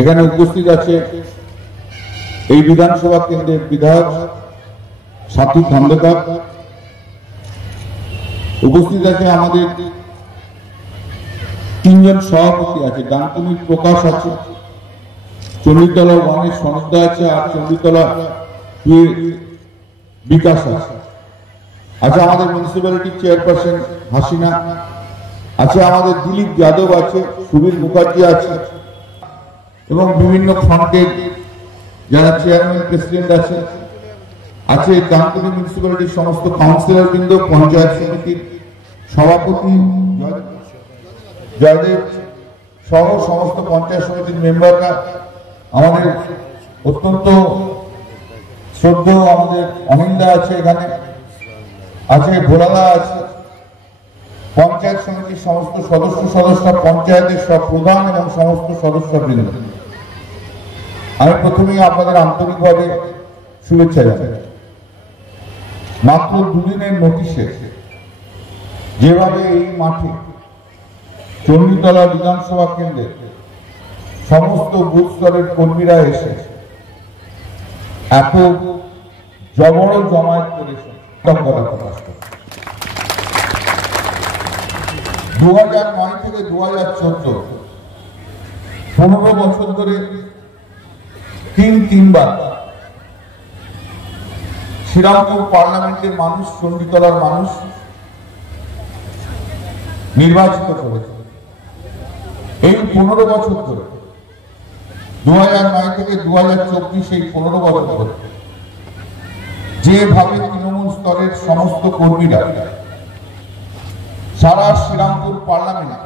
এখানে উপস্থিত আছে এই বিধানসভা কেন্দ্রের বিধায়ক সাথী খন্দকার, উপস্থিত আছে আমাদের তিনজন সভাপতি আছে, ডানকুনির প্রকাশ আছে, চণ্ডীতলা ওয়ানের সনদা আছে, আর চণ্ডীতলা বিকাশ আছে। আছে আমাদের মিউনিসিপ্যালিটি চেয়ারপারসন হাসিনা, আছে আমাদের দিলীপ যাদব আছে, সুবীর মুখার্জি আছে, এবং বিভিন্ন ফ্রন্টের যারা চেয়ারম্যান প্রেসিডেন্ট আছে। আছে ডানকুনি মিউনিসিপ্যালিটির সমস্ত কাউন্সিলর বৃন্দ, পঞ্চায়েত সমিতির সভাপতি জয়দেব সহ সমস্ত পঞ্চায়েত সমিতির মেম্বাররা, আমাদের অত্যন্ত শ্রদ্ধেয় আমাদের অনিন্দা আছে, এখানে আছে ভোলাদা আছে, পঞ্চায়েত সমিতির সমস্ত সদস্য, পঞ্চায়েতের সব প্রধান এবং সমস্ত সদস্যবৃন্দ, আমি প্রথমেই আপনাদের আন্তরিকভাবে শুভেচ্ছা জানাই। মাত্র দুদিনের নোটিশে যেভাবে এই মাঠে চণ্ডীতলা বিধানসভা কেন্দ্রে সমস্ত বুথ স্তরের কর্মীরা এসে এত জবর জমায়েত করেছে, 2009 থেকে 2014 15 বছর ধরে তিনবার শ্রীরামপুর পার্লামেন্টের মানুষ, চণ্ডীতলার মানুষ নির্বাচিত করেছে। এই 15 বছর ধরে 2009 থেকে 2024 এই 15 বছর ধরে যেভাবে তৃণমূল স্তরের সমস্ত কর্মীরা সারা শ্রীরামপুর পার্লামেন্ট,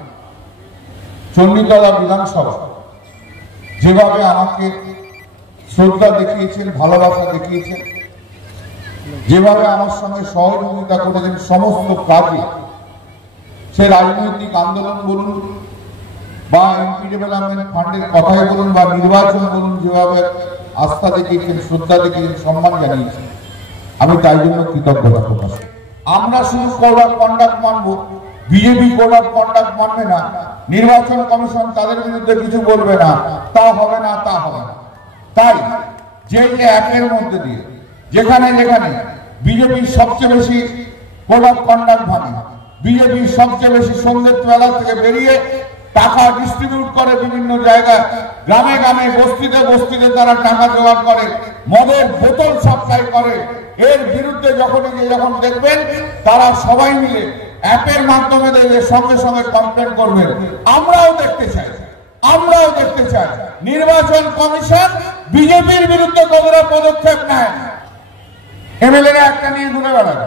চণ্ডীতলা বিধানসভা যেভাবে আমাকে শ্রদ্ধা দেখিয়েছেন, ভালোবাসা দেখিয়েছেন, যেভাবে আমার সঙ্গে সহযোগিতা করেছেন সমস্ত কাজে, সে রাজনৈতিক আন্দোলন বলুন বা এমপি ডেভেলপমেন্ট ফান্ডের কথাই বলুন বা নির্বাচন বলুন, যেভাবে আস্থা দেখিয়েছেন, শ্রদ্ধা দেখিয়েছেন, সম্মান জানিয়েছেন, আমি তাই জন্য কৃতজ্ঞতা প্রকাশ। আমরা শুধু কোড অফ কন্ডাক্ট মানব, বিজেপি কোড অফ কন্ডাক্ট মানবে না, নির্বাচন কমিশন তাদের বিরুদ্ধে কিছু বলবে না, তা হবে না, তা হবে না। তাই যে অ্যাপের মধ্যে দিয়ে যেখানে বিজেপির সবচেয়ে বেশি কোড অফ কন্ডাক্ট ভাঙে, বিজেপির সবচেয়ে বেশি সন্ধ্যের বেলা থেকে বেরিয়ে টাকা ডিস্ট্রিবিউট করে বিভিন্ন জায়গায়, গ্রামে গ্রামে, বস্তিতে তারা টাকা জোগাড় করে, মদের বোতল সাপ্লাই করে, এর বিরুদ্ধে যখন দেখবেন তারা সবাই মিলে অ্যাপের মাধ্যমে সঙ্গে সঙ্গে কমপ্লেন করবেন। আমরাও দেখতে চাই নির্বাচন কমিশন বিজেপির বিরুদ্ধে কতটা পদক্ষেপ নেয়। এমএলএরা একটা নিয়ে ঘুরে বেড়াবে,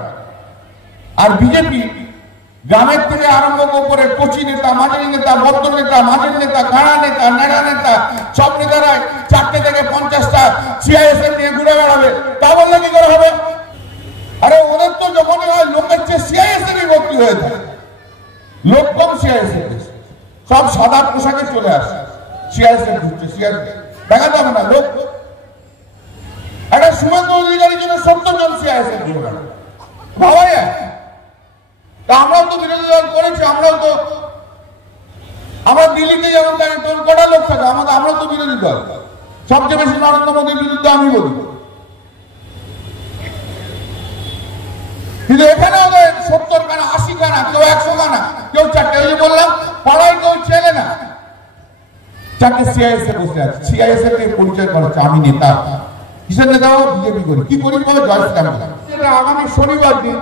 আর বিজেপি গ্রামের থেকে আরম্ভ করে কচি নেতা, মাঝারি নেতা, বদ্ধ নেতা, মাঝের নেতা, গাড়া নেতা, নেড়া নেতা, সব নেতারা 4টে থেকে 50টা সিআইএসএফ নিয়ে ঘুরে বেড়াবে। তা বললে কি করে হবে? আরে ওদের তো যখনই হয় লোকের চেয়ে সিআইএসএফই ভর্তি হয়ে থাকে, লোক কম সিআইএসএফ, সব সাদা পোশাকে চলে আসে, সিআইএসএফ ঘুরছে, সিআইএসএফ দেখাতে হবে না লোক। একটা শুভেন্দু অধিকারীর জন্য 70 জন সিআইএসএফ ঘুরে বেড়াবে, ভাবা যায়? তা আমরাও তো বিরোধী দল করেছি, আমরা দিল্লিতে যেমন কটা লোক থাকে, আমরা তো বিরোধী দল, সবচেয়ে বেশি নরেন্দ্র মোদীর বিরুদ্ধে আমি বলি, কিন্তু এখানে ওদের 70 খানা, 80 খানা, কেউ 100 খানা, কেউ 4টে। ওই যে বললাম পাড়ায় কেউ চেনে না, 4টে সিআইএসএফ বসে আছে, সিআইএসএফ কে পরিচয় করাচ্ছে আমি নেতা। কিসের নেতা? বিজেপি করি। কি করি? জয় শ্রীরাম। আগামী শনিবার দিন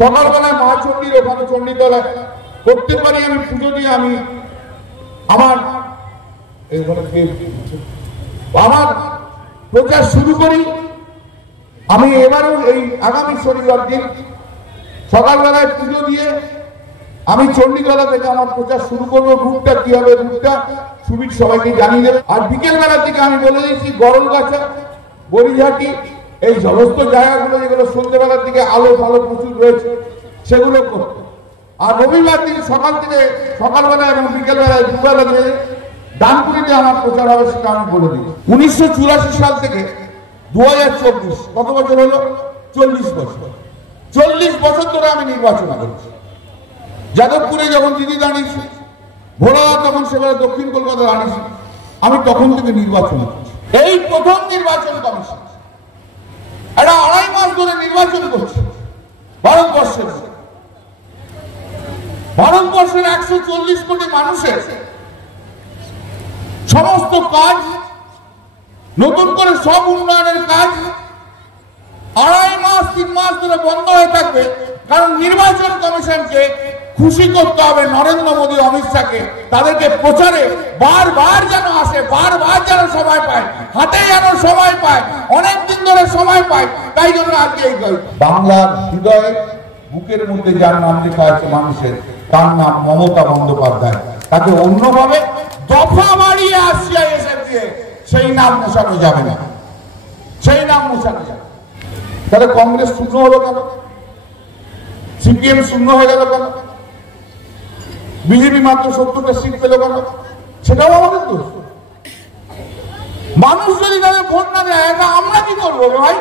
সকালবেলায় মহাচণ্ডীর ওখানে চণ্ডীতলায় প্রত্যেকবারই আমি পুজো দিয়ে আমি আমার প্রচার শুরু করি। আমি এবারও এই আগামী শনিবার দিন সকালবেলায় পুজো দিয়ে আমি চণ্ডীতলা থেকে আমার প্রচার শুরু করবো। রুটটা কি হবে, রুটটা সুবিধ সবাইকে জানিয়ে দেবে। আর বিকেল বেলার দিকে আমি বলে দিয়েছি গরলগাছা, বড়িঝাটি, এই সমস্ত জায়গাগুলো যেগুলো সন্ধ্যেবেলার দিকে আলো ফালো প্রচুর রয়েছে সেগুলো করতে। আর রবিবার দিন সকালবেলা এবং বিকেল বেলায় দুবেলা দিয়ে ডানকুনিতে আমার প্রচার হবে, সেটা আমি বলে দিই। 1984 সাল থেকে 2024 কত বছর হলো? 40 বছর। 40 বছর ধরে আমি নির্বাচন করছি। যাদবপুরে যখন দিদি দাঁড়িয়েছি, ভোলাদা তখন সেবারে দক্ষিণ কলকাতা দাঁড়িয়েছি, আমি তখন থেকে নির্বাচন করছি। এই প্রথম নির্বাচন কমিশন একটা 2.5 মাস ধরে নির্বাচন করছে ভারতবর্ষের 140 কোটি মানুষের সমস্ত কাজ, নতুন করে সব উন্নয়নের কাজ 2.5 মাস 3 মাস ধরে বন্ধ হয়ে থাকবে। কারণ নির্বাচন কমিশনকে খুশি করতে হবে নরেন্দ্র মোদী, অমিত শাহকে, তাদেরকে প্রচারে বারবার যেন আসে, বারবার যেন সময় পায়, হাতে যেন সময় পায়, অনেকদিন ধরে সময় পায়। তাই জন্য আজকে এই বাংলার হৃদয়ে বুকের মধ্যে যার নাম লেখা আছে মানুষের, তার নাম মমতা বন্দ্যোপাধ্যায়। তাকে অন্যভাবে দফা বাড়িয়ে সিআইএসএফ দিয়ে সেই নাম মোছানো যাবে না, সেই নাম মোছানো যাবে। তাহলে কংগ্রেস শূন্য হলো কেন? সিপিএম শূন্য হয়ে গেল কেন? বিজেপি মাত্র 70টা সিট পেল কেন? সেটাও আমাদের দোষ। মানুষ যদি তাদের ভোট না দেয়, আমরা কি করবো ভাই?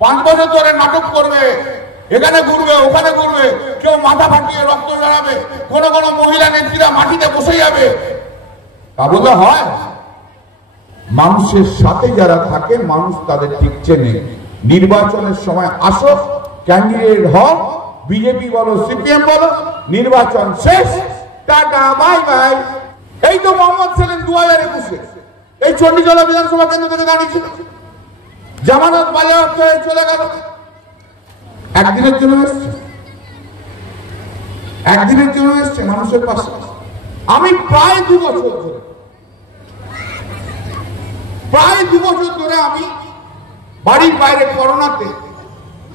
5 বছর ধরে নাটক করবে, এখানে ঘুরবে, ওখানে ঘুরবে, কেউ মাথা ফাটিয়ে রক্ত বেড়াবে, কোন কোন মহিলা নেত্রীরা মাটিতে বসে যাবে। তা বলে হয়? মানুষের সাথে যারা থাকে, মানুষ তাদের ঠিক চেনে। নির্বাচনের সময় আসো, ক্যান্ডিডেট হও, বিজেপি বলো, সিপিএম বলো, নির্বাচন শেষ, টাটা বাই বাই। এই তো মোহাম্মদ সেলিম 2021-এ এই চণ্ডীতলা বিধানসভা কেন্দ্র থেকে দাঁড়িয়েছিল, জামানত বাজেয়াপ্ত হয়ে চলে গেল। একদিনের জন্য এসছে, একদিনের জন্য এসছে মানুষের পাশে। আমি প্রায় 2 বছর ধরে আমি বাড়ির বাইরে করোনাতে,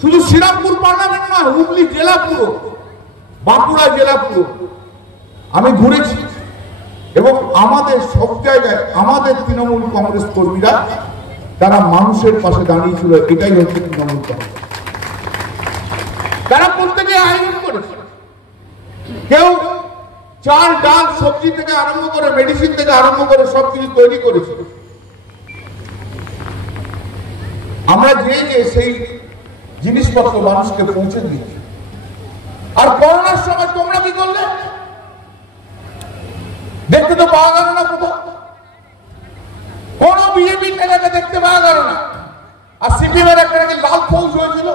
শুধু শ্রীরামপুর পার্লামেন্ট নয়, হুগলি জেলা পুরো, বাঁকুড়া জেলা পুরো আমি ঘুরেছি। এবং আমাদের সব জায়গায় আমাদের তৃণমূল কংগ্রেস কর্মীরা তারা মানুষের পাশে দাঁড়িয়েছিল। এটাই হচ্ছে তৃণমূল কংগ্রেস। তারা প্রত্যেকে আয়োজন করেছে। কেউ চাল ডাল সবজি থেকে আরম্ভ করে, মেডিসিন থেকে আরম্ভ করে সবকিছু তৈরি করেছে। আমরা যে সেই জিনিসপত্র মানুষকে পৌঁছে দিয়েছি। আর করোনার সময় তোমরা কি করলে? দেখতে তো পাওয়া গেল না কোথাও, কোন বিজেপি নেতাকে দেখতে পাওয়া গেল না। আর সিপিএম এর একটা লাল ফৌজ হয়েছিল,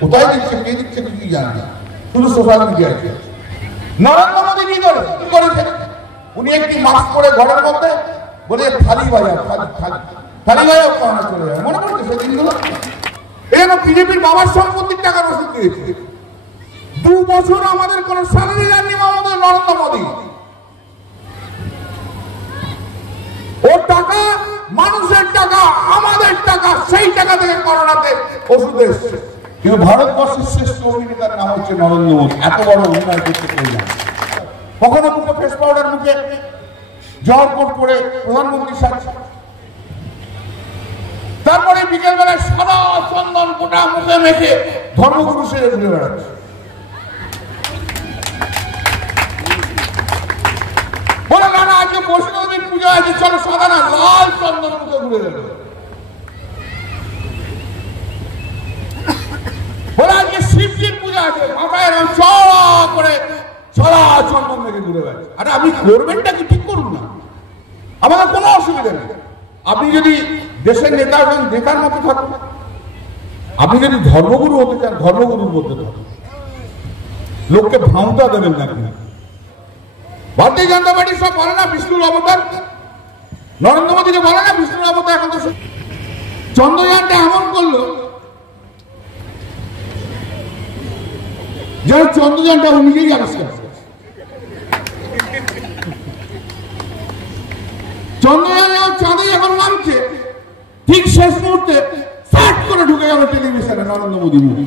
কোথায় দিচ্ছে, কে দিচ্ছে কিছুই জানি না, শুধু সোশ্যাল মিডিয়ায়। নরেন্দ্র মোদী কি করেছেন? উনি একটি মাস্ক পরে ঘরের মধ্যে বলে থালি বাজাও, থালি বাজাও, করোনা চলে যাবে। মনে পড়ছে সেই দিনগুলো? এই বিজেপির বাবার সম্পত্তির টাকা রসিদ দিয়েছে। 2 বছর আমাদের কোন স্যালারি দেননি আমাদের নরেন্দ্র মোদী। ওর টাকা মানুষের টাকা, আমাদের টাকা, সেই টাকা থেকে করোনাতে ওষুধ এসছে। কিন্তু ভারতবর্ষের শ্রেষ্ঠ অভিনেতার নাম হচ্ছে নরেন্দ্র মোদী। এত বড় অভিনয় করতে কেউ না। কখনো মুখে ফেস পাউডার, মুখে জ্বর কোট পরে প্রধানমন্ত্রী সাথে, তারপরে বিকেল বেলায় সাদা চন্দন গোটা মুখে মেখে ধর্মগুরু সেজে ঘুরে বেড়াচ্ছে। বলে না না, আজকে বৈষ্ণবীর পুজো আছে, চলো সাদা না, লাল চন্দন মুখে ঘুরে গেল। বলে আজকে শিবজির পুজো আছে, মাথায় চড়া করে সাদা চন্দন মেখে ঘুরে বেড়াচ্ছে। আরে আপনি করবেনটা কি? ঠিক করুন না, আমাদের কোনো অসুবিধা নেই। আপনি যদি দেশের নেতা হন, নেতার মতো থাকুন। আপনি যদি ধর্মগুরু হতে চান, ধর্মগুরুর মধ্যে থাকুন। লোককে ভাঁওতা দেবেন না। ভারতীয় জনতা পার্টি সব বলে না বিষ্ণুর অবতার, নরেন্দ্র মোদীকে বলে না বিষ্ণুর অবতার। এখন তো চন্দ্রযানটা এমন করলো যে চন্দ্রযানটা নিজেই আবিষ্কার। চন্দ্রযান চাঁদে যখন নামছে, ঠিক শেষ মুহূর্তে সাট করে ঢুকে গেল টেলিভিশনে নরেন্দ্র মোদী মুভি।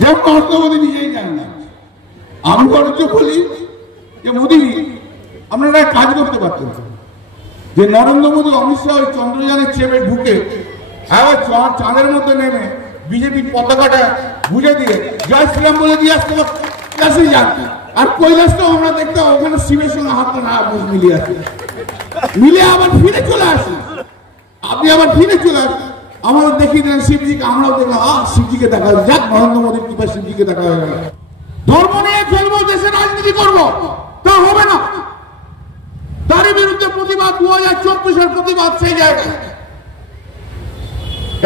যেমন নরেন্দ্র মোদী নিজেই জানেন না। আমি বরঞ্চ বলি যে মোদী, আপনারা কাজ করতে পারতেন যে নরেন্দ্র মোদী, অমিত শাহ ওই চন্দ্রযানের চেপে ঢুকে চাঁদের মধ্যে নেমে বিজেপির পতাকাটা বুঝে দিয়ে জয় শ্রীরাম বলে দিয়ে আসতে কাছে যান। আর কৈলাসটাও আমরা দেখতাম ওখানে শিবের সঙ্গে হাতটা না মিলিয়ে আসে, মিলে আবার ফিরে চলে আসে। আপনি আবার ফিরে চলে আসেন, আমাদের দেখিয়ে দিলেন শিবজিকে, আমরাও দেখলাম শিবজিকে দেখা, যাক নরেন্দ্র মোদীর কৃপা শিবজিকে দেখা হয়ে গেল। ধর্ম নিয়ে খেলবো, দেশের রাজনীতি করব, তা হবে না। তারই বিরুদ্ধে প্রতিবাদ 2024-এর প্রতিবাদ সেই জায়গায়।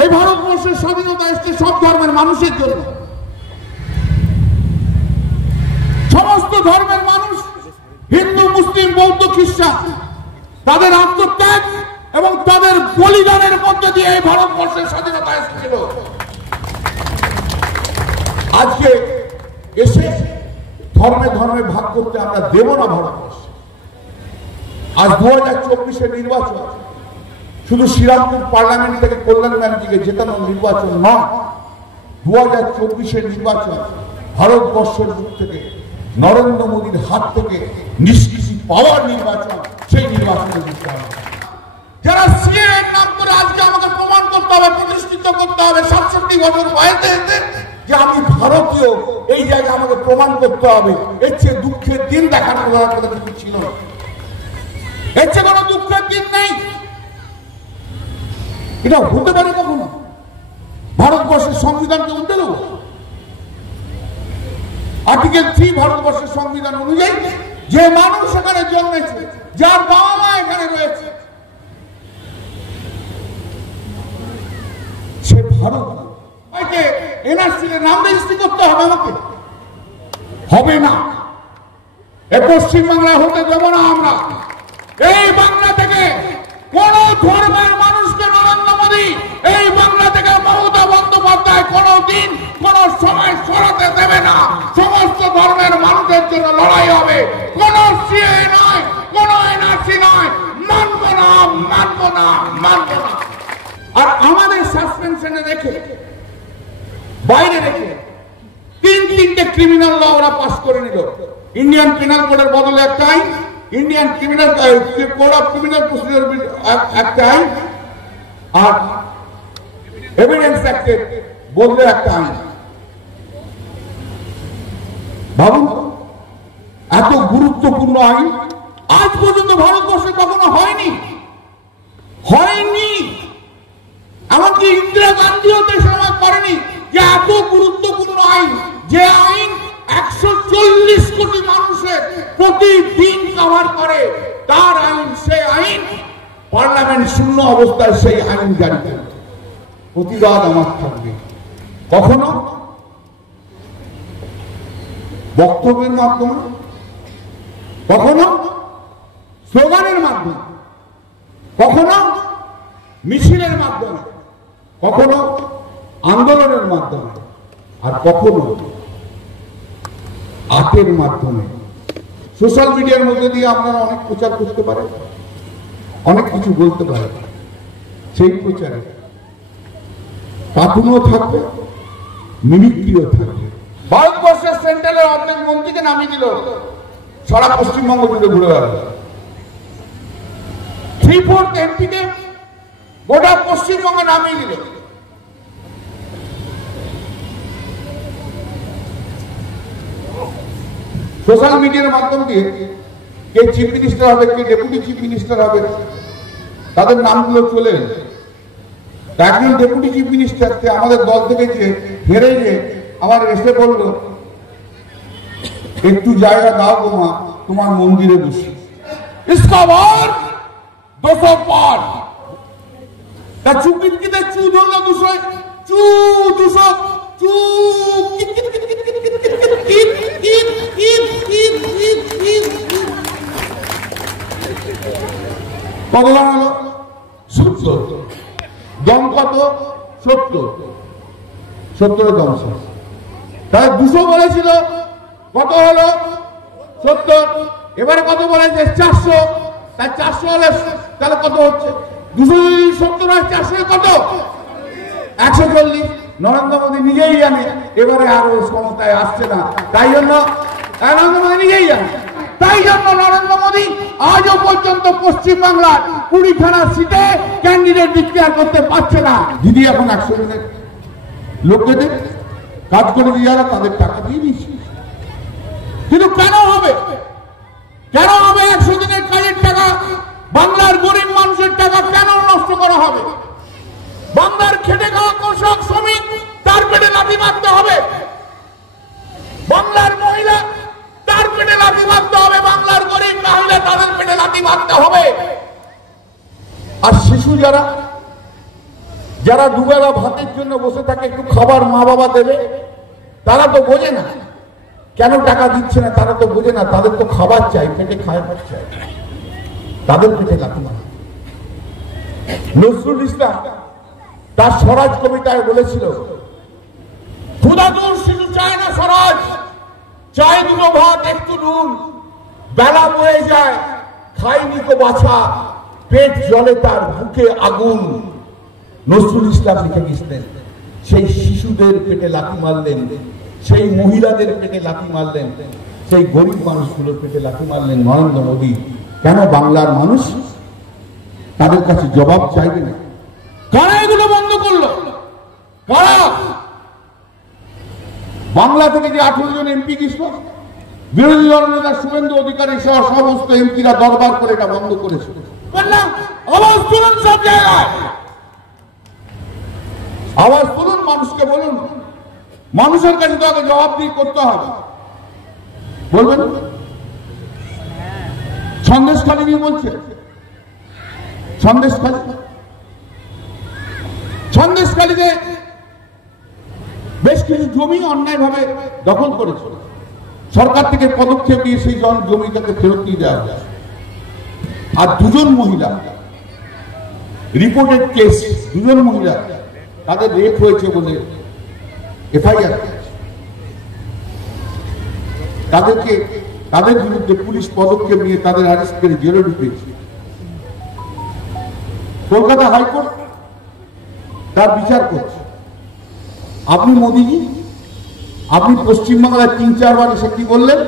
এই ভারতবর্ষের স্বাধীনতা এসছে সব ধর্মের মানুষের জন্য। সমস্ত ধর্মের মানুষ, হিন্দু, মুসলিম, বৌদ্ধ, খ্রিস্টান, তাদের আত্মত্যাগ এবং তাদের বলিদানের মধ্যে দিয়ে এই ভারতবর্ষের স্বাধীনতা এসেছিল। আজকে এসে ধর্মে ধর্মে ভাগ করতে আমরা দেব না ভারতবর্ষ। আজ 2024-এর নির্বাচন শুধু শ্রীরামপুর পার্লামেন্ট থেকে কল্যাণ ব্যানার্জিকে জেতানোর নির্বাচন নয়। 2024-এর নির্বাচন ভারতবর্ষের মুখ থেকে, নরেন্দ্র মোদীর হাত থেকে নিষ্কৃতি পাওয়ার নির্বাচন। সেই নির্বাচনে জিততে হবে। যারা সিএর নাম করে আজকে আমাকে প্রমাণ করতে হবে, প্রতিষ্ঠিত করতে হবে 67 বছর বয়সে যে আমি ভারতীয়, এই জায়গায় আমাকে প্রমাণ করতে হবে। এর চেয়ে দুঃখের দিন দেখানোর কথা কিছু ছিল না। এর চেয়ে কোনো দুঃখের দিন নেই। এটা হতে পারে কখনো? ভারতবর্ষের সংবিধানকে উল্টে দেবো? আর্টিকেল 3 ভারতবর্ষের সংবিধান অনুযায়ী যে মানুষ এখানে জন্মেছে, যার বাবা মা এখানে রয়েছে, সে ভারত। এনআরসি-র নাম রেজিস্ট্রি করতে হবে আমাকে? হবে না। এ পশ্চিমবাংলায় হতে দেব না আমরা। এই বাংলা থেকে কোন ধর্মের মানুষকে নরেন্দ্র মোদী, এই বাংলা থেকে মমতা বন্দ্যোপাধ্যায় কোনদিন কোন সময় সরাতে দেবে না। সমস্ত ধর্মের মানুষের জন্য লড়াই হবে। কোন সিএ নয়, কোন এনআরসি নয়, মানব না, মানব না, মানব না। আর আমাদের সাসপেনশনে রেখে, বাইরে রেখে 3টে ক্রিমিনাল ল ওরা পাস করে নিল। ইন্ডিয়ান পিনাল কোডের বদলে একটা আইন, Indian criminal code of criminal procedure একটা আইন, আর এভিডেন্স অ্যাক্টের বদলে একটা আইন। ভাবুন, এত গুরুত্বপূর্ণ আইন আজ পর্যন্ত ভারতবর্ষে কখনো হয়নি। এমনকি ইন্দিরা গান্ধীও দেশে করেনি যে এত গুরুত্বপূর্ণ আইন, যে আইন 140 কোটি মানুষের প্রতিদিন কভার করে, তার আইন, সেই আইন পার্লামেন্ট শূন্য অবস্থায় সেই আইন জারি করে। প্রতিবাদ আমার থাকবে, কখনো বক্তব্যের মাধ্যমে, কখনো স্লোগানের মাধ্যমে, কখনো মিছিলের মাধ্যমে, কখনো আন্দোলনের মাধ্যমে, আর কখনো আর্টের মাধ্যমে। সোশ্যাল মিডিয়ার মধ্যে দিয়ে আপনারা অনেক প্রচার করতে পারেন, অনেক কিছু বলতে পারেন। সেই প্রচারে কার্টুনও থাকবে, মিমিক্রিও থাকবে। ভারতবর্ষের সেন্ট্রালের অর্ধেক মন্ত্রীকে নামিয়ে দিল, সারা পশ্চিমবঙ্গ জুড়ে ঘুরে বেড়াল। 3/4 এমপিকে গোটা পশ্চিমবঙ্গে নামিয়ে দিল। সোশ্যাল মিডিয়ার মাধ্যম দিয়ে কে চিফ মিনিস্টার হবে, কে ডেপুটি চিফ মিনিস্টার হবে, তাদের নামগুলো চলে এলো। একজন ডেপুটি চিফ মিনিস্টারকে আমাদের দল থেকে যে হেরে যে আমার এসে বললো, একটু জায়গা দাও গো মা, তোমার মন্দিরে বসি। इसका वार 200 पार। তা চুপিত কিতে চু ধরলো 200, চু 200, চু কিত কিত কিত কিত কিত কিত কিত কিত কিত কিত কিত কিত কিত। কত দাঁড়ালো? 70। দম কত? 70। 70 দম শেষ। তাই 200 বলেছিল, কত হলো? 70। এবারে কত বলেছে? 400। তাই 400 হলে তাহলে কত হচ্ছে? 270 আর 400 কত? 140। নরেন্দ্র মোদী নিজেই জানে এবারে আর ক্ষমতায় আসছে না, তাই জন্য নরেন্দ্র মোদী নিজেই জানে, তাই জন্য নরেন্দ্র মোদী আজও পর্যন্ত পশ্চিমবাংলার 20খানা সিটে ক্যান্ডিডেট ডিক্লেয়ার করতে পারছে না। দিদি এখন 100 জনের লোকদের কাজ করে দিয়ে যারা তাদের টাকা দিয়ে দিচ্ছে। কিন্তু কেন হবে? কেন হবে 100 দিনের কাজের টাকা, বাংলার গরিব মানুষের টাকা কেন নষ্ট করা হবে? বাংলার খেটে খাওয়া কৃষক শ্রমিক তার পেটে লাথি মারতে হবে? বাংলার শান্তি মানতে হবে। আর শিশু যারা যারা দুবেলা ভাতের জন্য বসে থাকে, একটু খাবার মা বাবা দেবে, তারা তো বোঝে না কেন টাকা দিচ্ছে না, তারা তো বোঝে না, তাদের তো খাবার চাই, পেটে খাবার চাই, তাদের পেটে লাথি মারে। নজরুল ইসলাম তার স্বরাজ কবিতায় বলেছিল, ক্ষুধাতুর শিশু চায় না স্বরাজ, চায় দুটো ভাত একটু নুন, বেলা বয়ে যায় খাইনি তো বাছা, পেট জ্বলে তার বুকে আগুন। নজরুল ইসলাম লিখে গেছিলেন, সেই শিশুদের পেটে লাথি মারলেন, সেই মহিলাদের পেটে লাথি মারলেন, সেই গরিব মানুষগুলোর পেটে লাথি মারলেন নরেন্দ্র মোদী। কেন বাংলার মানুষ তাদের কাছে জবাব চাইবে না? কারা এগুলো বন্ধ করলো? কারা? বাংলা থেকে যে 18 জন এমপি গেছিল, বিরোধী দলনেতা শুভেন্দু অধিকারী সহ সমস্ত এমপিরা দরবার করে এটা বন্ধ করেছে। আওয়াজ তুলুন সব জায়গায়, আওয়াজ তুলুন, মানুষকে বলুন। মানুষের কাছে তো আগে জবাবদিহি করতে হবে। বলবেন সন্দেশখালী নিয়ে বলছে, সন্দেশখালীতে বেশ কিছু জমি অন্যায়ভাবে দখল করেছে, সরকার থেকে পদক্ষেপ নিয়ে সেই জমিটাকে ফেরত দিয়ে দেওয়া যায়। আর দুজন মহিলা রিপোর্টেড কেস, দুজন মহিলা তাদের রেপ হয়েছে বলে এফআইআর, তাদের বিরুদ্ধে পুলিশ পদক্ষেপ নিয়ে তাদের অ্যারেস্ট করে জেলে ঢুকেছে। কলকাতা হাইকোর্ট তার বিচার করছে। আপনি মোদীজি, আপনি পশ্চিমবাংলায় 3-4 বার এসে কি বললেন?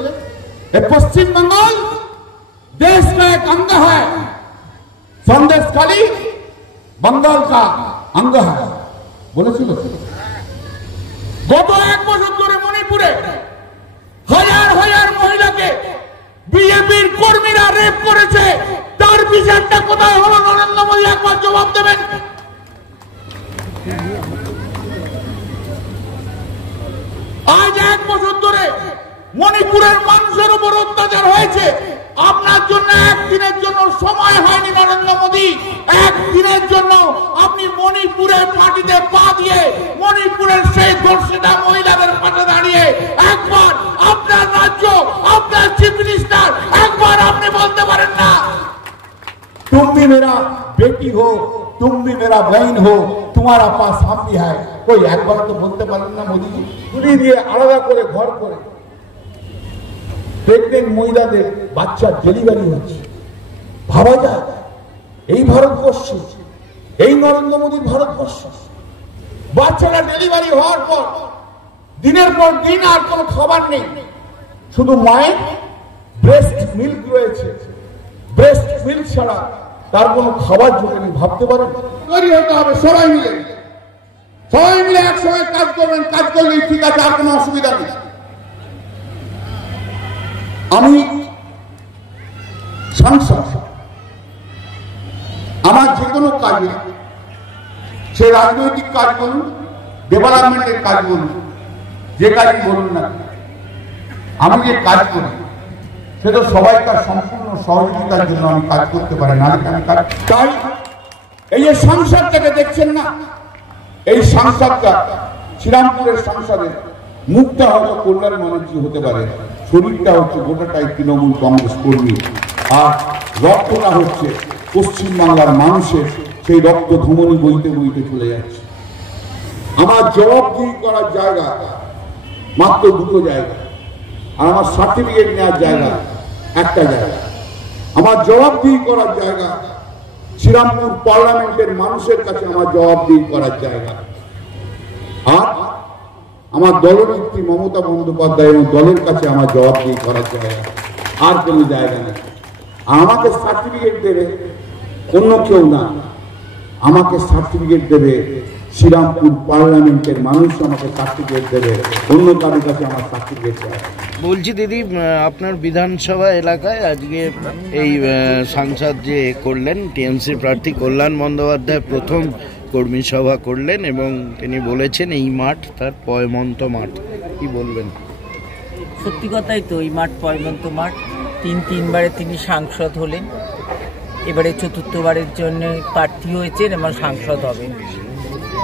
পশ্চিম বাংলাল দেশ का एक अंग है, সন্দেশখালী बंगाल का अंग है বলেছিল। গত 1 বছর ধরে মণিপুরে হাজার হাজার মহিলাকে বিজেপির কর্মীরা রেপ করেছে, তার বিচারটা কোথায় হলো? নরেন্দ্র মোদী একবার জবাব দেবেন। আজ 1 বছর ধরে মণিপুরের মানুষের উপর অত্যাচার হয়েছে, আপনার জন্য একদিনের জন্য সময় হয়নি নরেন্দ্র মোদী। একদিনের জন্য আপনি মণিপুরের মাটিতে পা দিয়ে মণিপুরের সেই ধর্ষিতা মহিলাদের পাশে দাঁড়িয়ে একবার আপনার রাজ্য, আপনার চিফ মিনিস্টার, একবার আপনি বলতে পারেন না तुम भी मेरा बेटी हो, तुम भी मेरा बहन हो, तुम्हारा पास सामने है? कोई একবার তো বলতে পারেন না মোদীজি? তুলি দিয়ে আলাদা করে ঘর করে প্রেগনেন্ট মহিলাদের বাচ্চা ডেলিভারি হচ্ছে। ভাবা যায় এই ভারতবর্ষ, এই নরেন্দ্র মোদীর ভারতবর্ষ, বাচ্চারা ডেলিভারি হওয়ার পর দিনের পর দিন আর কোনো খাবার নেই, শুধু মায়ের ব্রেস্ট মিল্ক রয়েছে। ব্রেস্ট মিল্ক ছাড়া তার কোনো খাবার জোটেনি। ভাবতে পারেন? তৈরি হতে হবে সবাই মিলে, সবাই মিলে একসঙ্গে কাজ করবেন। কাজ করলেই ঠিক আছে, আর কোনো অসুবিধা নেই। আমি সাংসদ, আমার যে কোনো কাজে, সে রাজনৈতিক কাজ বলুন, ডেভেলপমেন্টের কাজ বলুন, যে কাজই বলুন না, আমি যে কাজ করি সেটা সবাইকার সম্পূর্ণ সহযোগিতার জন্য আমি কাজ করতে পারি না। তাই এই যে সংসদটাকে দেখছেন না, এই সংসদটা শ্রীরামপুরের সংসদের মুখটা হয়তো কল্যাণ ব্যানার্জি হতে পারে, শরীরটা হচ্ছে গোটাটাই তৃণমূল কংগ্রেস কর্মী, আর রক্তটা হচ্ছে পশ্চিমবাংলার মানুষের। সেই রক্ত ধমনী বইতে বইতে চলে যাচ্ছে। আমার জবাবদিহি করার জায়গা মাত্র 2টো জায়গা, আর আমার সার্টিফিকেট নেওয়ার জায়গা একটা জায়গা। আমার জবাবদিহি করার জায়গা শ্রীরামপুর পার্লামেন্টের মানুষের কাছে আমার জবাবদিহি করার জায়গা, আর আমার দলনেত্রী মমতা বন্দ্যোপাধ্যায় এবং দলের কাছে আমার জবাবদিহি করার জায়গা। আর কোনো জায়গা নেই। আমাকে সার্টিফিকেট দেবে অন্য কেউ না, আমাকে সার্টিফিকেট দেবে শ্রীরামপুর পার্লামেন্টের মানুষ, আমাকে সার্টিফিকেট দেবে, অন্য কারোর কাছে আমার সার্টিফিকেট চাই। বলছি দিদি, আপনার বিধানসভা এলাকায় আজকে এই সাংসদ যে করলেন, টিএমসি প্রার্থী কল্যাণ বন্দ্যোপাধ্যায় প্রথম কর্মী সভা করলেন এবং তিনি বলেছেন এই মাঠ তার পয়মন্ত মাঠ। কি বলবেন? সত্যি কথাই তো, এই মাঠ পয়মন্ত মাঠ। 3 বারে তিনি সাংসদ হলেন, এবারে চতুর্থবারের জন্য প্রার্থী হয়েছেন এবং সাংসদ হবেন,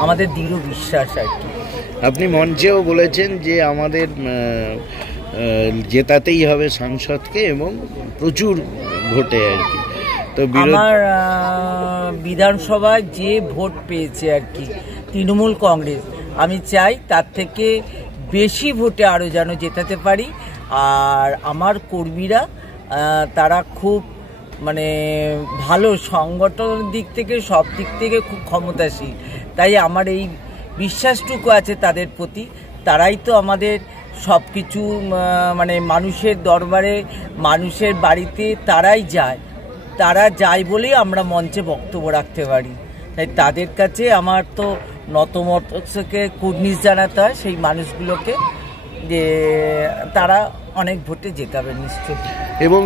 আমাদের দৃঢ় বিশ্বাস আর কি। আপনি মঞ্চেও বলেছেন যে আমাদের জেতাতেই হবে সাংসদকে এবং প্রচুর ভোটে আর কি। তো আমার বিধানসভায় যে ভোট পেয়েছে আর কি তৃণমূল কংগ্রেস, আমি চাই তার থেকে বেশি ভোটে আরও যেন জেতাতে পারি। আর আমার কর্মীরা তারা খুব মানে ভালো, সংগঠনের দিক থেকে সব দিক থেকে খুব ক্ষমতাশীল, তাই আমার এই বিশ্বাসটুকু আছে তাদের প্রতি। তারাই তো আমাদের সব কিছু মানে মানুষের দরবারে, মানুষের বাড়িতে তারাই যায়, তারা যায় বলেই আমরা মঞ্চে বক্তব্য রাখতে পারি। তাই তাদের কাছে আমার তো নতমস্তকে কুর্নিশ জানাতে হয় সেই মানুষগুলোকে, যে তারা অনেক ভোটে জেতাবে নিশ্চয়ই। এবং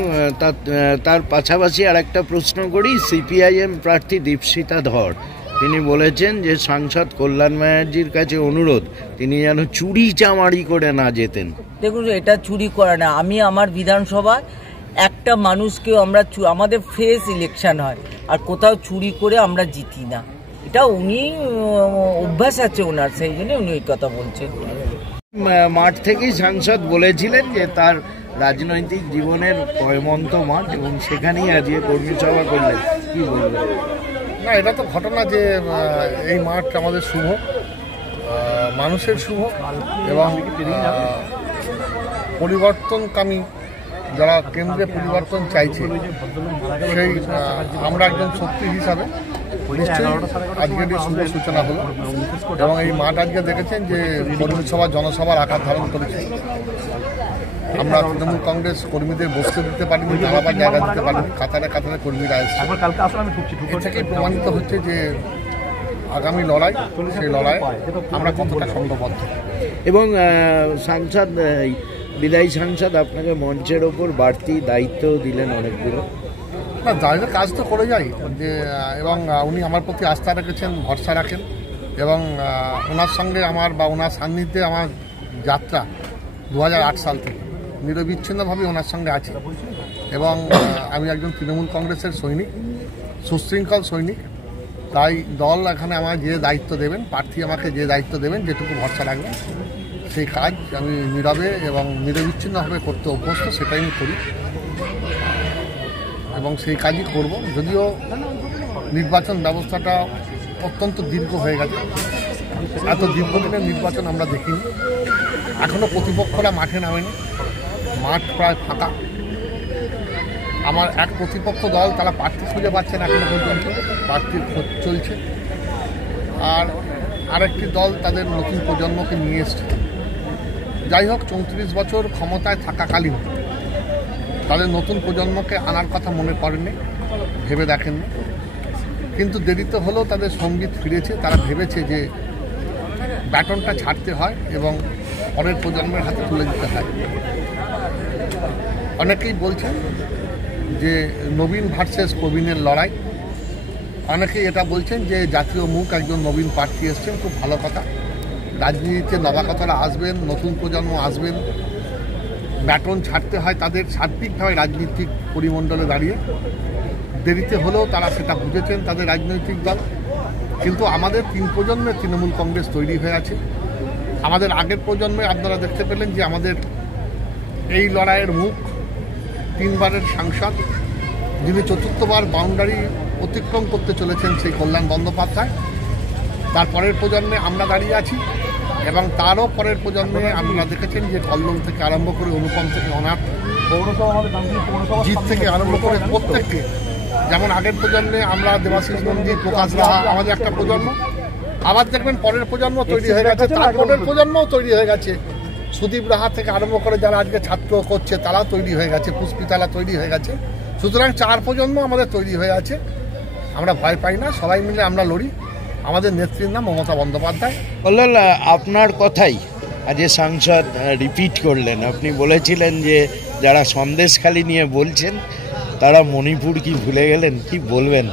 তার পাশাপাশি আর একটা প্রশ্ন করি, সিপিআইএম প্রার্থী দীপশিতা ধর তিনি বলেছেন যে সাংসদ কল্যাণ ব্যানার্জির কাছে অনুরোধ তিনি যেন চুরি চামারি করে না যেতেন। দেখুন, এটা চুরি করা না। আমি আমার বিধানসভায় একটা মানুষকে আমরা আমাদের ফ্রেশ ইলেকশন হয়, আর কোথাও চুরি করে আমরা জিতি না। এটা উনি অভ্যাস আছে ওনার, সেই জন্য উনি এই কথা বলছেন। মাঠ থেকেই সাংসদ বলেছিলেন যে তার রাজনৈতিক জীবনের পয়মন্ত মাঠ এবং সেখানেই আজকে কর্মী সভা করলেন, কি বলবেন? না, এটা তো ঘটনা যে এই মাঠ আমাদের শুভ, মানুষের শুভ এবং পরিবর্তনকামী যারা কেন্দ্রে পরিবর্তন চাইছে সেই আমরা একজন শক্তি হিসাবে নিশ্চয়ই আজকের এই শুভ সূচনা হলো। এবং এই মাঠ আজকে দেখেছেন যে কর্মী সভা জনসভার আকার ধারণ করেছে। আমরা তৃণমূল কংগ্রেস কর্মীদের বসতে দিতে পারিনি, দাঁড়াবার জায়গা দিতে পারিনি, কাতারে কাতারে কর্মীরা এসেছে। এ থেকেই প্রমাণিত হচ্ছে যে আগামী লড়াই, সেই লড়াই আমরা কতটা সংঘবদ্ধ। এবং সাংসদ, বিদায়ী সাংসদ আপনাকে মঞ্চের ওপর বাড়তি দায়িত্ব দিলেন অনেকগুলো। না, দাঁড়িয়ে কাজ তো করে যাই যে, এবং উনি আমার প্রতি আস্থা রেখেছেন, ভরসা রাখেন এবং ওনার সঙ্গে আমার বা ওনার সান্নিধ্যে আমার যাত্রা 2008 সাল থেকে নিরবিচ্ছিন্নভাবে ওনার সঙ্গে আছি। এবং আমি একজন তৃণমূল কংগ্রেসের সৈনিক, সুশৃঙ্খল সৈনিক। তাই দল এখানে আমার যে দায়িত্ব দেবেন, প্রার্থী আমাকে যে দায়িত্ব দেবেন, যেটুকু ভরসা রাখবেন, সেই কাজ আমি নীরবে এবং নিরবিচ্ছিন্নভাবে করতে অভ্যস্ত, সেটাই আমি করি এবং সেই কাজই করব। যদিও নির্বাচন ব্যবস্থাটা অত্যন্ত দীর্ঘ হয়ে গেছে, এত দীর্ঘদিনের নির্বাচন আমরা দেখিনি, এখনও প্রতিপক্ষরা মাঠে নামেনি, মাঠ প্রায় ফাঁকা। আমার এক প্রতিপক্ষ দল তারা প্রার্থী খুঁজে পাচ্ছেন এখনো পর্যন্ত, প্রার্থীর খোঁজ চলছে। আর আরেকটি দল তাদের নতুন প্রজন্মকে নিয়ে এসছে। যাই হোক, 34 বছর ক্ষমতায় থাকাকালীন তাদের নতুন প্রজন্মকে আনার কথা মনে করেননি, ভেবে দেখেননি। কিন্তু দেরিতে হলেও তাদের সঙ্গীত ফিরেছে। তারা ভেবেছে যে ব্যাটনটা ছাড়তে হয় এবং পরের প্রজন্মের হাতে তুলে দিতে হয়। অনেকেই বলছেন যে নবীন ভার্সেস প্রবীণের লড়াই। অনেকেই এটা বলছেন যে জাতীয় মুখ একজন নবীন প্রার্থী এসছেন, খুব ভালো কথা। রাজনীতিতে নবাগতরা আসবেন, নতুন প্রজন্ম আসবেন, ব্যাটন ছাড়তে হয় তাদের সার্বিকভাবে রাজনৈতিক পরিমণ্ডলে দাঁড়িয়ে। দেরিতে হলেও তারা সেটা বুঝেছেন তাদের রাজনৈতিক দল। কিন্তু আমাদের 3 প্রজন্মের তৃণমূল কংগ্রেস তৈরি হয়ে আছে। আমাদের আগের প্রজন্মে আপনারা দেখতে পেলেন যে আমাদের এই লড়াইয়ের মুখ 3 বারের সাংসদ, যিনি 4র্থবার বাউন্ডারি অতিক্রম করতে চলেছেন, সেই কল্যাণ বন্দ্যোপাধ্যায়। তার পরের প্রজন্মে আমরা দাঁড়িয়ে আছি এবং তারও পরের প্রজন্মে আপনারা দেখেছেন যে কল্লোল থেকে আরম্ভ করে, অনুপম থেকে অনাথ, জিত থেকে আরম্ভ করে প্রত্যেককে, যেমন আগের প্রজন্মে আমরা দেবাশিস নন্দী, প্রকাশ রাহা, আমাদের একটা প্রজন্ম। আবার দেখবেন পরের প্রজন্ম তৈরি হয়ে গেছে, তারপরের প্রজন্মও তৈরি হয়ে গেছে। সুদীপ রাহা থেকে আরম্ভ করে যারা আজকে ছাত্র করছে তারা তৈরি হয়ে গেছে, পুষ্পিতালা তৈরি হয়ে গেছে। সুতরাং 4 প্রজন্ম আমাদের তৈরি হয়ে আছে। আমরা ভয় পাই না, সবাই মিলে আমরা লড়ি। আমাদের নেত্রীর নাম মমতা বন্দ্যোপাধ্যায়। বললেন আপনার কথাই আজ সাংসদ রিপিট করলেন। আপনি বলেছিলেন যে যারা সন্দেশখালি নিয়ে বলছেন তারা মণিপুর কি ভুলে গেলেন, কি বলবেন?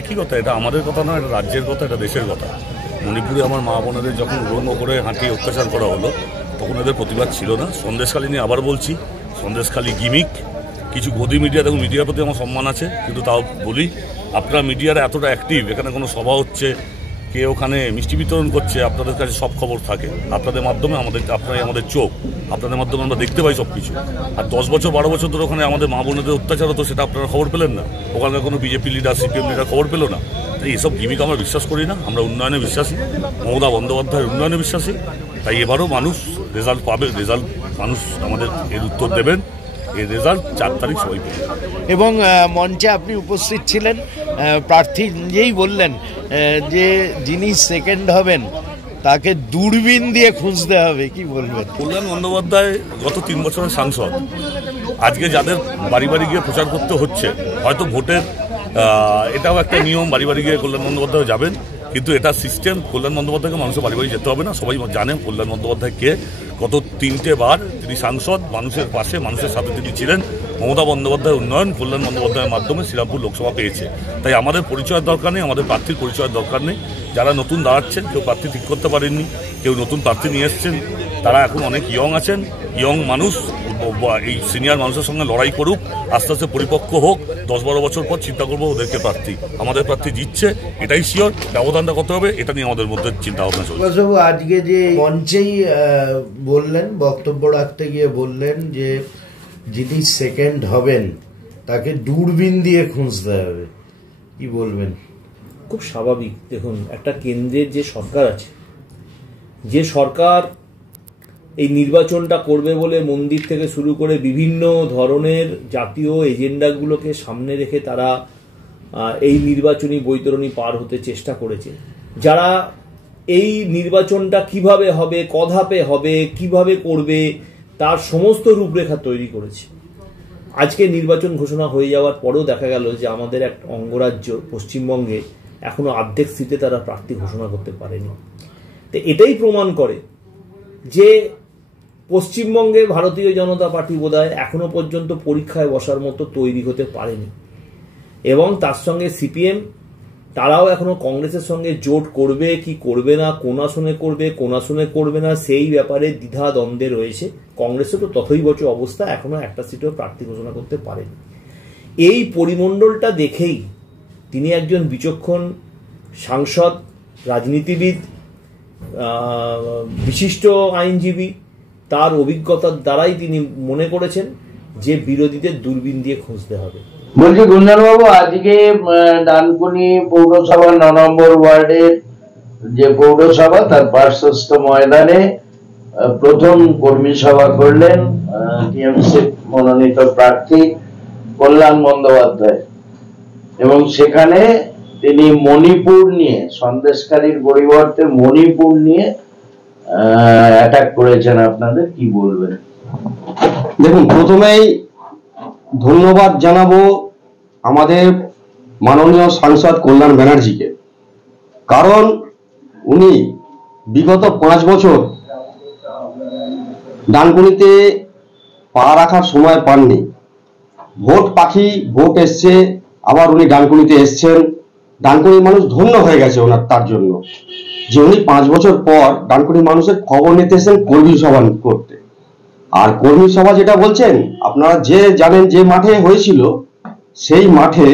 একই কথা, এটা আমাদের কথা নয়, এটা রাজ্যের কথা, এটা দেশের কথা। মণিপুরে আমার মা বোনেদের যখন উলঙ্গ করে হাঁটিয়ে অত্যাচার করা হলো তখন এদের প্রতিবাদ ছিল না। সন্দেশখালি নিয়ে আবার বলছি, সন্দেশখালি গিমিক, কিছু গদি মিডিয়া, দেখুন মিডিয়ার প্রতি আমার সম্মান আছে, কিন্তু তাও বলি আপনারা মিডিয়ারা এতটা অ্যাক্টিভ, এখানে কোনো সভা হচ্ছে, কে ওখানে মিষ্টি বিতরণ করছে, আপনাদের কাছে সব খবর থাকে, আপনাদের মাধ্যমে আপনারাই আমাদের চোখ, আপনাদের মাধ্যমে আমরা দেখতে পাই সব কিছু। আর 10 বছর 12 বছর ধরে ওখানে আমাদের মা বোনেদের অত্যাচার হতো, সেটা আপনারা খবর পেলেন না, ওখানকার কোনো বিজেপি লিডার সিপিএম লিডার খবর পেল না। তাই এসব গিমিক আমরা বিশ্বাস করি না, আমরা উন্নয়নে বিশ্বাসী, মমতা বন্দ্যোপাধ্যায়ের উন্নয়নে বিশ্বাসী। তাই এবারও মানুষ রেজাল্ট পাবে, মানুষ আমাদের এর উত্তর দেবেন, এই রেজাল্ট 4 তারিখ সবাই পেয়ে। এবং মঞ্চে আপনি উপস্থিত ছিলেন, প্রার্থী নিজেই বললেন যে যিনি সেকেন্ড হবেন তাকে দূরবীন দিয়ে খুঁজতে হবে, কি বলবেন? কল্যাণ বন্দ্যোপাধ্যায় গত 3 বছরের সাংসদ, আজকে যাদের বাড়ি বাড়ি গিয়ে প্রচার করতে হচ্ছে, হয়তো ভোটের এটাও একটা নিয়ম, বাড়ি বাড়ি গিয়ে কল্যাণ বন্দ্যোপাধ্যায় যাবেন, কিন্তু এটা সিস্টেম, কল্যাণ বন্দ্যোপাধ্যায়কে মানুষের বাড়ি বাড়ি যেতে হবে না। সবাই জানে কল্যাণ বন্দ্যোপাধ্যায় কে, গত 3টে বার তিনি সাংসদ, মানুষের পাশে, মানুষের সাথে তিনি ছিলেন। মমতা বন্দ্যোপাধ্যায়ের উন্নয়ন কল্যাণ বন্দ্যোপাধ্যায়ের মাধ্যমে শ্রীরামপুর লোকসভা পেয়েছে। তাই আমাদের পরিচয়ের দরকার নেই, আমাদের প্রার্থীর পরিচয়ের দরকার নেই। যারা নতুন দাঁড়াচ্ছেন, কেউ প্রার্থী ঠিক করতে পারেননি, কেউ নতুন প্রার্থী নিয়ে এসছেন, তারা এখন অনেক ইয়ং আছেন। ইয়ং মানুষ এই সিনিয়র মানুষের সঙ্গে লড়াই করুক, আস্তে আস্তে পরিপক্ক হোক, 10-12 বছর পর চিন্তা করবো ওদেরকে প্রার্থী। আমাদের প্রার্থী জিতছে, এটাই শিওর। ব্যবধানটা কত হবে এটা নিয়ে আমাদের মধ্যে চিন্তা ভাবনা চলছে। আজকে যে মঞ্চেই বললেন, বক্তব্য রাখতে গিয়ে বললেন যে যিনি সেকেন্ড হবেন তাকে দূরবীন দিয়ে খুঁজতে হবে, কি বলবেন? খুব স্বাভাবিক। দেখুন, একটা কেন্দ্রের যে সরকার আছে, যে সরকার এই নির্বাচনটা করবে বলে মন্দির থেকে শুরু করে বিভিন্ন ধরনের জাতীয় এজেন্ডাগুলোকে সামনে রেখে তারা এই নির্বাচনী বৈতরণী পার হতে চেষ্টা করেছে, যারা এই নির্বাচনটা কিভাবে হবে, কধাপে হবে, কিভাবে করবে তার সমস্ত রূপরেখা তৈরি করেছে। আজকে নির্বাচন ঘোষণা হয়ে যাওয়ার পরেও দেখা গেল যে আমাদের এক অঙ্গরাজ্য পশ্চিমবঙ্গে এখনো অর্ধেক সিটে তারা প্রার্থী ঘোষণা করতে পারেনি। তো এটাই প্রমাণ করে যে পশ্চিমবঙ্গে ভারতীয় জনতা পার্টি বোধহয় এখনো পর্যন্ত পরীক্ষায় বসার মতো তৈরি হতে পারেনি। এবং তার সঙ্গে সিপিএম, তারাও এখনো কংগ্রেসের সঙ্গে জোট করবে কি করবে না, কোন আসনে করবে কোন আসনে করবে না, সেই ব্যাপারে দ্বিধা দ্বন্দ্বে রয়েছে। কংগ্রেসের তো তথৈবচ অবস্থা, এখনো একটা সিটেও প্রার্থী ঘোষণা করতে পারেনি। এই পরিমণ্ডলটা দেখেই তিনি একজন বিচক্ষণ সাংসদ, রাজনীতিবিদ, বিশিষ্ট আইনজীবী, তার অভিজ্ঞতার দ্বারাই তিনি মনে করেছেন যে বিরোধীদের দূরবীন দিয়ে খুঁজতে হবে। বলছি গুঞ্জনবাবু, আজকে ডানকুনি পৌরসভা 9 নম্বর ওয়ার্ডের যে পৌরসভা, তার পার্শ্বস্থ ময়দানে প্রথম কর্মী সভা করলেন টিএমসি মনোনীত প্রার্থী কল্যাণ বন্দ্যোপাধ্যায়, এবং সেখানে তিনি মণিপুর নিয়ে, সন্দেশখালীর পরিবর্তে মণিপুর নিয়ে অ্যাটাক করেছেন। আপনাদের কি বলবেন? দেখুন, প্রথমেই ধন্যবাদ জানাবো আমাদের মাননীয় সাংসদ কল্যাণ ব্যানার্জিকে, কারণ উনি বিগত 5 বছর ডানকুনিতে পা রাখার সময় পাননি। ভোট পাখি, ভোট এসছে, আবার উনি ডানকুনিতে এসছেন। ডানকুনির মানুষ ধন্য হয়ে গেছে ওনার, তার জন্য যে উনি 5 বছর পর ডানকুনির মানুষের খবর নিতে এসেছেন কর্মী সভা করতে। আর কর্মী সভা যেটা বলছেন, আপনারা যে জানেন যে মাঠে হয়েছিল, সেই মাঠে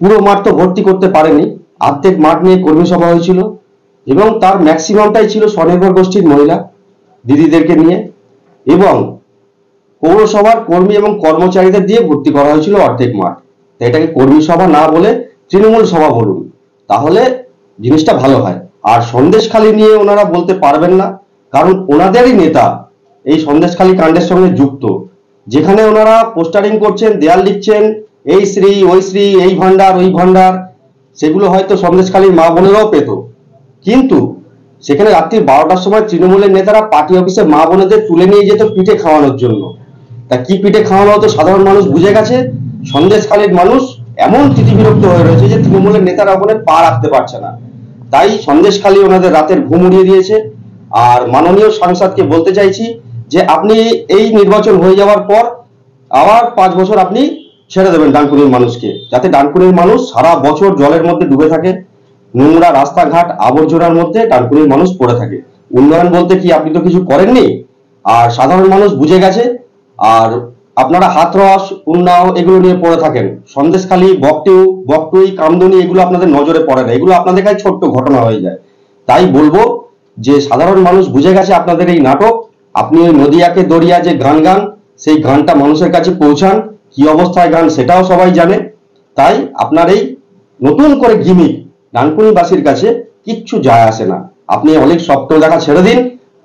পুরো মাঠ তো ভর্তি করতে পারেনি, অর্ধেক মাঠ নিয়ে কর্মী সভা হয়েছিল, এবং তার ম্যাক্সিমামটাই ছিল স্বনির্ভর গোষ্ঠীর মহিলা দিদিদেরকে নিয়ে, এবং পৌরসভার কর্মী এবং কর্মচারীদের দিয়ে ভর্তি করা হয়েছিল অর্ধেক মাঠ। তাই এটাকে কর্মী সভা না বলে তৃণমূল সভা বলুন, তাহলে জিনিসটা ভালো হয়। আর সন্দেশখালী নিয়ে ওনারা বলতে পারবেন না, কারণ ওনাদেরই নেতা এই সন্দেশখালী কাণ্ডের সঙ্গে যুক্ত, যেখানে ওনারা পোস্টারিং করছেন, দেয়াল লিখছেন, এই শ্রী ওই শ্রী, এই ভান্ডার ওই ভান্ডার, সেগুলো হয়তো সন্দেশখালীর মা বোনেরাও পেত, কিন্তু সেখানে রাত্রি 12টার সময় তৃণমূলের নেতারা পার্টি অফিসে মা বোনেদের তুলে নিয়ে যেত পিঠে খাওয়ানোর জন্য। তা কি পিঠে খাওয়ানো হতো সাধারণ মানুষ বুঝে গেছে। সন্দেশখালীর মানুষ এমন তিতিবিরক্ত হয়ে রয়েছে যে তৃণমূলের নেতারা ওখানে পা রাখতে পারছে না। তাই সন্দেশখালী ওনাদের রাতের ঘুম উড়িয়ে দিয়েছে। আর মাননীয় সাংসদকে বলতে চাইছি যে আপনি এই নির্বাচন হয়ে যাওয়ার পর আবার 5 বছর আপনি ছেড়ে দেবেন ডানকুনির মানুষকে, যাতে ডানকুনির মানুষ সারা বছর জলের মধ্যে ডুবে থাকে, নোংরা রাস্তাঘাট আবর্জনার মধ্যে ডানকুনির মানুষ পড়ে থাকে। উন্নয়ন বলতে কি আপনি তো কিছু করেননি, আর সাধারণ মানুষ বুঝে গেছে। আর আপনারা হাতরস, উন্নাও এগুলো নিয়ে পড়ে থাকেন, সন্দেশখালী, বকটুই, কামদুনি এগুলো আপনাদের নজরে পড়ে না, এগুলো আপনাদের কাছে ছোট্ট ঘটনা হয়ে যায়। তাই বলবো যে সাধারণ মানুষ বুঝে গেছে আপনাদের এই নাটক। আপনি ওই নদিয়াকে দরিয়া যে গান সেই গানটা মানুষের কাছে পৌঁছান, কি অবস্থায় গান সেটাও সবাই জানে। তাই আপনার এই নতুন করে গিমিক ডানকুনিবাসীর কাছে কিচ্ছু যায় আসে না। আপনি অনেক স্বপ্ন দেখা ছেড়ে দিন,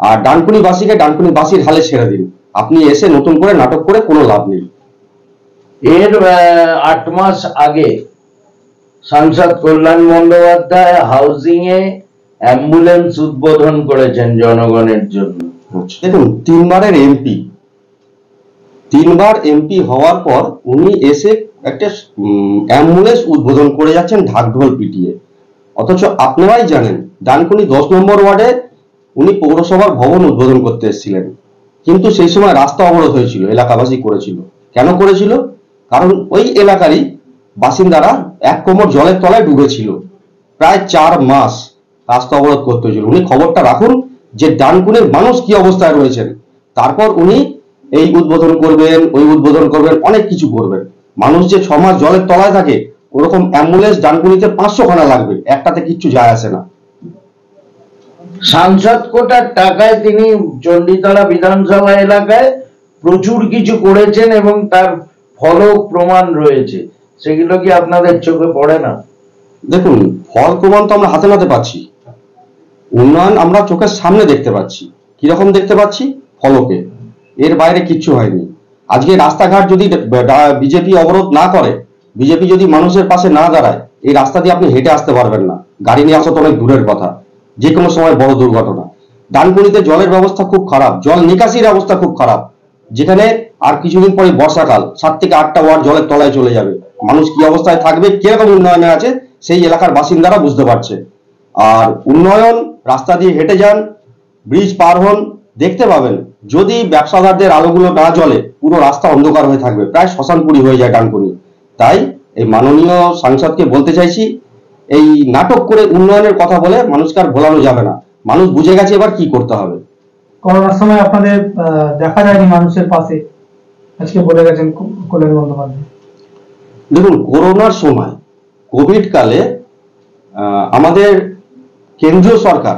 আর ডানকুনিবাসীকে ডানকুনিবাসীর হালে ছেড়ে দিন। আপনি এসে নতুন করে নাটক করে কোনো লাভ নেই। এর 8 মাস আগে সাংসদ কল্যাণ বন্দ্যোপাধ্যায় হাউজিং এ অ্যাম্বুলেন্স উদ্বোধন করেছেন জনগণের জন্য। দেখুন, 3বার এমপি হওয়ার পর উনি এসে একটা অ্যাম্বুলেন্স উদ্বোধন করে যাচ্ছেন ঢাকঢোল পিটিয়ে। অথচ আপনারাই জানেন ডানকুনি 10 নম্বর ওয়ার্ডে উনি পৌরসভার ভবন উদ্বোধন করতে এসেছিলেন, কিন্তু সেই সময় রাস্তা অবরোধ হয়েছিল, এলাকাবাসী করেছিল। কেন করেছিল? কারণ ওই এলাকারই বাসিন্দারা 1 কোমর জলের তলায় ডুবেছিল। প্রায় 4 মাস রাস্তা অবরোধ করতে হয়েছিল। উনি খবরটা রাখুন যে ডানকুনির মানুষ কি অবস্থায় রয়েছেন, তারপর উনি এই উদ্বোধন করবেন, ওই উদ্বোধন করবেন, অনেক কিছু করবেন। মানুষ যে 6 মাস জলের তলায় থাকে, ওরকম অ্যাম্বুলেন্স ডানকুনিতে 500 খানা লাগবে, একটাতে কিচ্ছু যায় আসে না। সাংসদ কোটার টাকায় তিনি চণ্ডীতলা বিধানসভা এলাকায় প্রচুর কিছু করেছেন এবং তার ফল প্রমাণ রয়েছে, সেগুলো কি আপনাদের চোখে পড়ে না? দেখুন, ফল প্রমাণ তো আমরা হাতে নাতে পাচ্ছি, উন্নয়ন আমরা চোখের সামনে দেখতে পাচ্ছি। কিরকম দেখতে পাচ্ছি? ফলকে, এর বাইরে কিচ্ছু হয়নি। আজকে রাস্তাঘাট যদি বিজেপি অবরোধ না করে, বিজেপি যদি মানুষের পাশে না দাঁড়ায়, এই রাস্তা দিয়ে আপনি হেঁটে আসতে পারবেন না। গাড়ি নিয়ে আসা তো অনেক দূরের কথা, যে কোনো সময় বড় দুর্ঘটনা। ডানকুনিতে জলের ব্যবস্থা খুব খারাপ, জল নিকাশির অবস্থা খুব খারাপ, যেখানে আর কিছুদিন পরে বর্ষাকাল, 7 থেকে 8টা ওয়ার্ড জলের তলায় চলে যাবে। মানুষ কি অবস্থায় থাকবে, কিরকম উন্নয়নে আছে, সেই এলাকার বাসিন্দারা বুঝতে পারছে। আর উন্নয়ন, রাস্তা দিয়ে হেঁটে যান, ব্রিজ পার হন, দেখতে পাবেন যদি ব্যবসাদারদের আলোগুলো না জ্বলে, পুরো রাস্তা অন্ধকার হয়ে থাকবে, প্রায় শ্মশানপুরী হয়ে যায় ডানকুনি। তাই এই মাননীয় সাংসদকে বলতে চাইছি, এই নাটক করে উন্নয়নের কথা বলে মানুষকে আর ভোলানো যাবে না। মানুষ বুঝে গেছে এবার কি করতে হবে। করোনার সময় আপনাদের দেখা যায়নি মানুষের পাশে, আজকে বলে গেছেন কল্যাণ বন্দ্যোপাধ্যায়। দেখুন, করোনার সময়, কোভিড কালে আমাদের কেন্দ্রীয় সরকার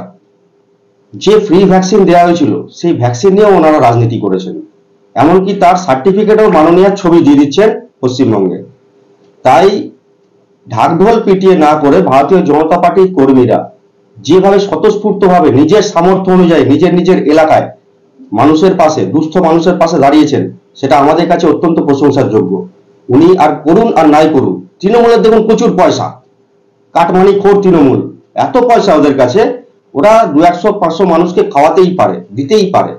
যে ফ্রি ভ্যাকসিন দেওয়া হয়েছিল, সেই ভ্যাকসিন নিয়ে ওনারা রাজনীতি করেছেন। এমনকি তার সার্টিফিকেটও মাননীয় ছবি দিয়ে দিচ্ছেন পশ্চিমবঙ্গে। তাই ঢাকঢোল পিটিয়ে না করে ভারতীয় জনতা পার্টির কর্মীরা যেভাবে স্বতঃস্ফূর্তভাবে নিজের সামর্থ্য অনুযায়ী নিজের এলাকায় মানুষের পাশে, দুস্থ মানুষের পাশে দাঁড়িয়েছেন, সেটা আমাদের কাছে অত্যন্ত প্রশংসার যোগ্য। উনি আর করুন আর নাই করুন, তৃণমূলের দেখুন প্রচুর পয়সা, কাটমানি খোর তৃণমূল, এত পয়সা ওদের কাছে, ওরা 200-500 মানুষকে খাওয়াতেই পারে, দিতেই পারে,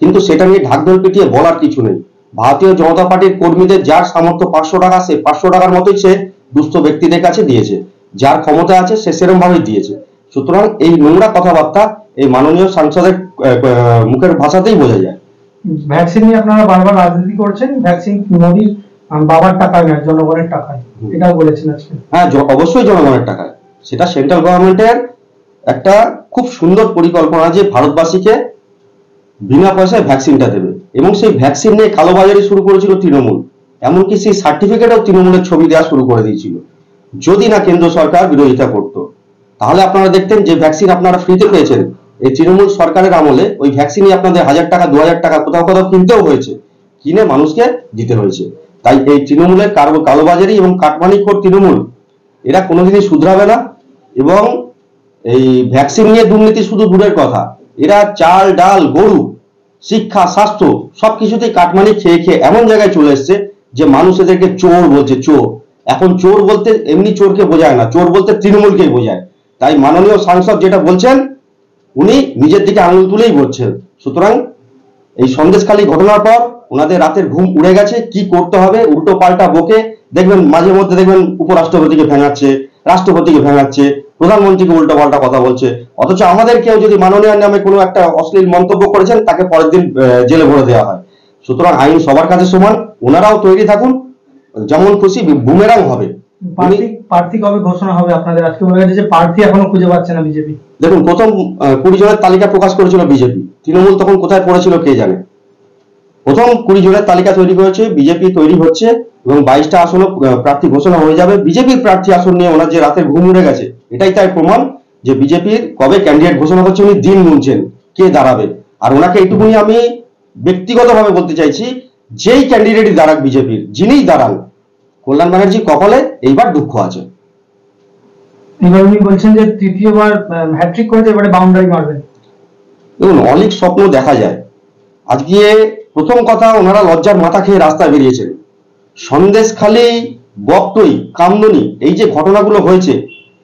কিন্তু সেটা নিয়ে ঢাকঢোল পিটিয়ে বলার কিছু নেই। ভারতীয় জনতা পার্টির কর্মীদের যার সামর্থ্য 500 টাকা, সে 500 টাকার মতোই সে দুস্থ ব্যক্তিদের কাছে দিয়েছে, যার ক্ষমতা আছে সে সেরকম ভাবেই দিয়েছে। সুতরাং এই নোংরা কথাবার্তা এই মাননীয় সাংসদের মুখের ভাষাতেই বোঝা যায়। ভ্যাকসিন নিয়ে আপনারা বারবার রাজনীতি করছেন, ভ্যাকসিন মোদির বাবার টাকায় নয়, জনগণের টাকায়, এটাও বলেছেন আজকে। হ্যাঁ, অবশ্যই জনগণের টাকায়। সেটা সেন্ট্রাল গভর্নমেন্টের একটা খুব সুন্দর পরিকল্পনা যে ভারতবাসীকে বিনা পয়সায় ভ্যাকসিনটা দেবে, এবং সেই ভ্যাকসিন নিয়ে কালোবাজারি শুরু করেছিল তৃণমূল। এমনকি সেই সার্টিফিকেটও তৃণমূলের ছবি দেওয়া শুরু করে দিয়েছিল। যদি না কেন্দ্র সরকার বিরোধিতা করতো, তাহলে আপনারা দেখতেন যে ভ্যাকসিন আপনারা ফ্রিতে পেয়েছেন। এই তৃণমূল সরকারের আমলে ওই ভ্যাকসিনই আপনাদের 1000 টাকা 2000 টাকা কোথাও কিনতেও হয়েছে, কিনে মানুষকে দিতে হয়েছে। তাই এই তৃণমূলের কালোবাজারি এবং কাটমানিখোর তৃণমূল, এরা কোনোদিনই শুধরাবে না। এবং এই ভ্যাকসিন নিয়ে দুর্নীতি শুধু দূরের কথা, এরা চাল ডাল গরু শিক্ষা স্বাস্থ্য সবকিছুতেই কাটমানি খেয়ে এমন জায়গায় চলে এসছে যে মানুষ এদেরকে চোর বলছে। চোর, এখন চোর বলতে এমনি চোরকে বোঝায় না, চোর বলতে তৃণমূলকেই বোঝায়। তাই মাননীয় সাংসদ যেটা বলছেন, উনি নিজের দিকে আঙুল তুলেই বলছেন। সুতরাং এই সন্দেশখালী ঘটনার পর ওনাদের রাতের ঘুম উড়ে গেছে। কি করতে হবে উল্টো পাল্টা বকে দেখবেন, মাঝে মধ্যে দেখবেন উপরাষ্ট্রপতিকে ভেঙাচ্ছে, রাষ্ট্রপতিকে ভেঙাচ্ছে, প্রধানমন্ত্রীকে উল্টো পাল্টা কথা বলছে। অথচ আমাদের কেউ যদি মাননীয় নামে কোনো একটা অশ্লীল মন্তব্য করেছেন, তাকে পরের দিন জেলে ভরে দেওয়া হয়। সুতরাং আইন সবার কাছে সমান, ওনারাও তৈরি থাকুন, যেমন খুশি বুমেরাং হবে। প্রার্থী কবে ঘোষণা হবে আপনাদের? আজকে বলা গেছে যে প্রার্থী এখনো খুঁজে পাচ্ছে না বিজেপি। দেখুন, প্রথম 20 জনের তালিকা প্রকাশ করেছিল বিজেপি, তৃণমূল তখন কোথায় পড়েছিল কে জানে। প্রথম 20 জনের তালিকা তৈরি হয়েছে, বিজেপি তৈরি হচ্ছে এবং 22টা আসন প্রার্থী ঘোষণা হয়ে যাবে। বিজেপির প্রার্থী আসন নিয়ে ওনার যে রাতের ঘুম উড়ে গেছে, এটাই তাই প্রমাণ যে বিজেপির কবে ক্যান্ডিডেট ঘোষণা হচ্ছে উনি দিন গুনছেন কে দাঁড়াবে। আর ওনাকে এইটুকুনি আমি ব্যক্তিগতভাবে বলতে চাইছি, যেই ক্যান্ডিডেটই দাঁড়াক বিজেপির, যিনিই দাঁড়ান, কল্যাণ ব্যানার্জি কপালে এইবার দুঃখ আছে। এবার উনি বলছেন যে তৃতীয়বার হ্যাট্রিক করেছে, এবারে বাউন্ডারি মারবেন। দেখুন, অনেক স্বপ্ন দেখা যায়। আজকে প্রথম কথা, ওনারা লজ্জার মাথা খেয়ে রাস্তায় বেরিয়েছেন। সন্দেশখালী, বকটই, কামদুনি, এই যে ঘটনাগুলো হয়েছে,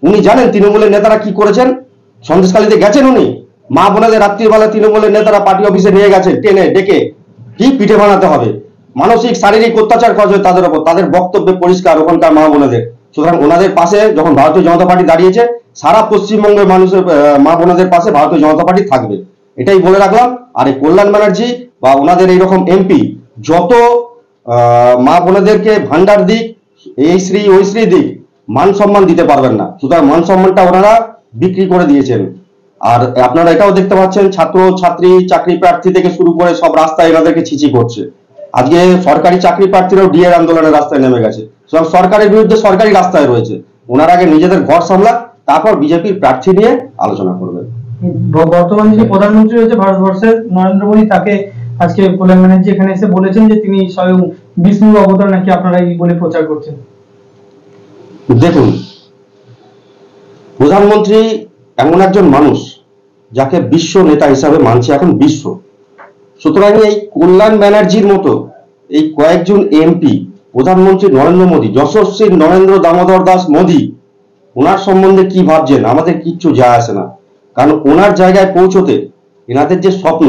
উনি জানেন তৃণমূলের নেতারা কি করেছেন? সন্দেশখালীতে গেছেন উনি, মা বোনেদের রাত্রিবেলা তৃণমূলের নেতারা পার্টি অফিসে নিয়ে গেছেন, টেনে ডেকে কি পিঠে বানাতে হবে, মানসিক শারীরিক অত্যাচার করা হয় তাদের উপর। তাদের বক্তব্যে পরিষ্কার ওখানকার মা বোনেদের। সুতরাং ওনাদের পাশে যখন ভারতীয় জনতা পার্টি দাঁড়িয়েছে, সারা পশ্চিমবঙ্গের মানুষের মা বোনেদের পাশে ভারতীয় জনতা পার্টি থাকবে, এটাই বলে রাখলাম। আর এই কল্যাণ ব্যানার্জি বা ওনাদের এইরকম এমপি যত মা বোনেদেরকে ভান্ডার দিক, এই শ্রী ওই শ্রী দিক, মান সম্মান দিতে পারবেন না। সুতরাং মান সম্মানটা ওনারা বিক্রি করে দিয়েছেন। আর আপনারা এটাও দেখতে পাচ্ছেন, ছাত্র ছাত্রী, চাকরি প্রার্থী থেকে শুরু করে সব রাস্তায় এনাদেরকে ছিচি করছে। আজকে সরকারি চাকরি প্রার্থীরাও ডিএর আন্দোলনের রাস্তায় নেমে গেছে। সুতরাং সরকারের বিরুদ্ধে সরকারি রাস্তায় রয়েছে। ওনারা আগে নিজেদের ঘর সামলাক, তারপর বিজেপির প্রার্থী নিয়ে আলোচনা করবেন। বর্তমানে যে প্রধানমন্ত্রী রয়েছে ভারতবর্ষের, নরেন্দ্র মোদী, তাকে আজকে কল্যাণ ব্যানার্জি এখানে এসে বলেছেন যে তিনি স্বয়ং বিষ্ণুর অবতার নাকি আপনারা এই বলে প্রচার করছেন। দেখুন, প্রধানমন্ত্রী এমন একজন মানুষ যাকে বিশ্ব নেতা হিসাবে মানছে এখন বিশ্ব। সুতরাং এই কল্যাণ ব্যানার্জির মতো এই কয়েকজন এমপি প্রধানমন্ত্রী নরেন্দ্র মোদী, যশস্বী নরেন্দ্র দামোদর দাস মোদী, ওনার সম্বন্ধে কি ভাবছেন আমাদের কিচ্ছু যায় আসে না। কারণ ওনার জায়গায় পৌঁছতে এনাদের যে স্বপ্ন,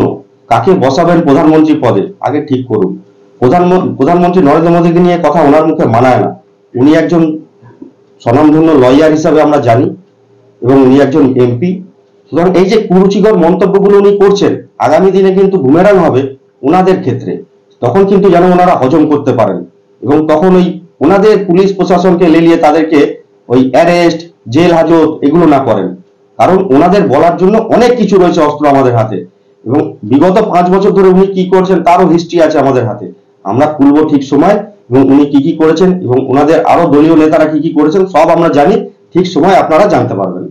কাকে বসাবেন প্রধানমন্ত্রী পদে আগে ঠিক করুন। প্রধানমন্ত্রী নরেন্দ্র মোদীকে নিয়ে কথা ওনার মুখে মানায় না। উনি একজন স্বনামধন্য লয়ার হিসাবে আমরা জানি এবং উনি একজন এমপি। সুতরাং এই যে কুরুচিকর মন্তব্যগুলো উনি করছেন, আগামী দিনে কিন্তু বুমেরাং হবে ওনাদের ক্ষেত্রে। তখন কিন্তু যেন ওনারা হজম করতে পারেন এবং তখন ওই ওনাদের পুলিশ প্রশাসনকে লেলিয়ে তাদেরকে ওই অ্যারেস্ট, জেল হাজত এগুলো না করেন। কারণ ওনাদের বলার জন্য অনেক কিছু রয়েছে অস্ত্র আমাদের হাতে, এবং বিগত 5 বছর ধরে উনি কি করছেন তারও হিস্ট্রি আছে আমাদের হাতে। আমরা খুলবো ঠিক সময়, এবং উনি কি কি করেছেন এবং ওনাদের আরো দলীয় নেতারা কি কি করেছেন সব আমরা জানি। ঠিক সময় আপনারা জানতে পারবেন।